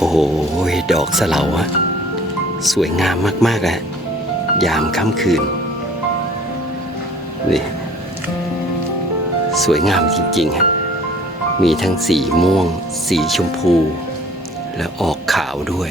โอ้โหดอกสะเหลาอะสวยงามมากๆอะยามค่ำคืน นี่ สวยงามจริงๆฮะมีทั้งสีม่วง สีชมพู และออกขาวด้วย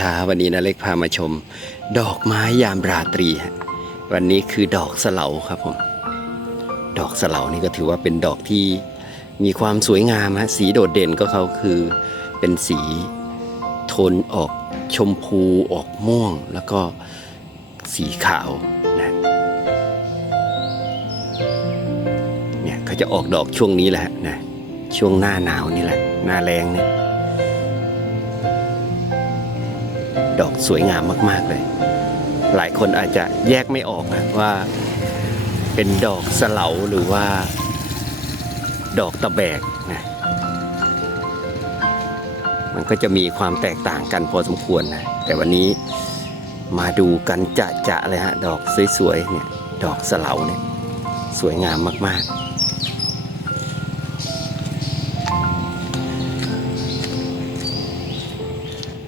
ครับวันนี้นะเล็กพามาชม ดอกไม้ยามราตรีฮะวันนี้คือดอกสเลาครับผม ดอกสเลานี่ก็ถือว่าเป็นดอกที่มีความสวยงามฮะสีโดดเด่นก็เขาคือเป็นสีโทนออกชมพูออกม่วง แล้วก็สีขาวนะเนี่ยเขาจะออกดอกช่วงนี้แหละฮะนะช่วงหน้าหนาวนี่แหละ หน้าแรงเนี่ย ดอกสวยงามมาก ๆ เลย หลายคนอาจจะแยกไม่ออกนะว่าเป็นดอกสเหลาหรือว่า ดอกตะแบกนะมันก็จะมีความแตกต่างกันพอสมควรนะแต่วันนี้มาดูกันจะจะๆเลยฮะ ดอกสวยๆเนี่ยดอกสเหลาเนี่ยสวยงามมาก ๆ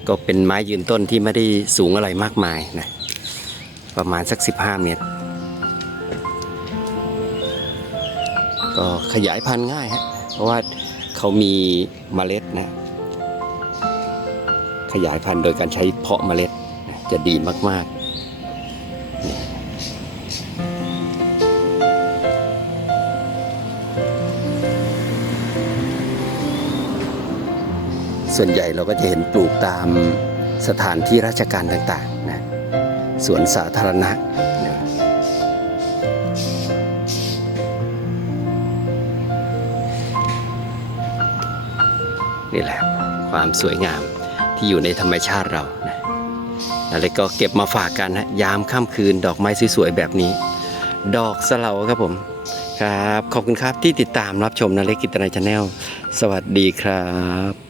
ก็เป็นไม้ยืนต้นที่ไม่ได้สูงอะไรมากมายนะประมาณสัก 15 เมตร ก็ขยายพันธุ์ง่ายฮะเพราะว่าเขามีเมล็ดนะขยายพันธุ์โดยการใช้เพาะเมล็ดจะดีมากๆ ส่วนใหญ่เราก็จะเห็นปลูกตามสถานที่ราชการต่างๆนะสวนสาธารณะนี่แหละความสวยงามที่อยู่ในธรรมชาติเรานะแล้วก็เก็บมาฝากกันนะยามค่ำคืนดอกไม้สวยๆแบบนี้ ดอกสเลาครับผมครับ ขอบคุณครับที่ติดตามรับชมนาเล็กกิตนายชาแนล สวัสดีครับ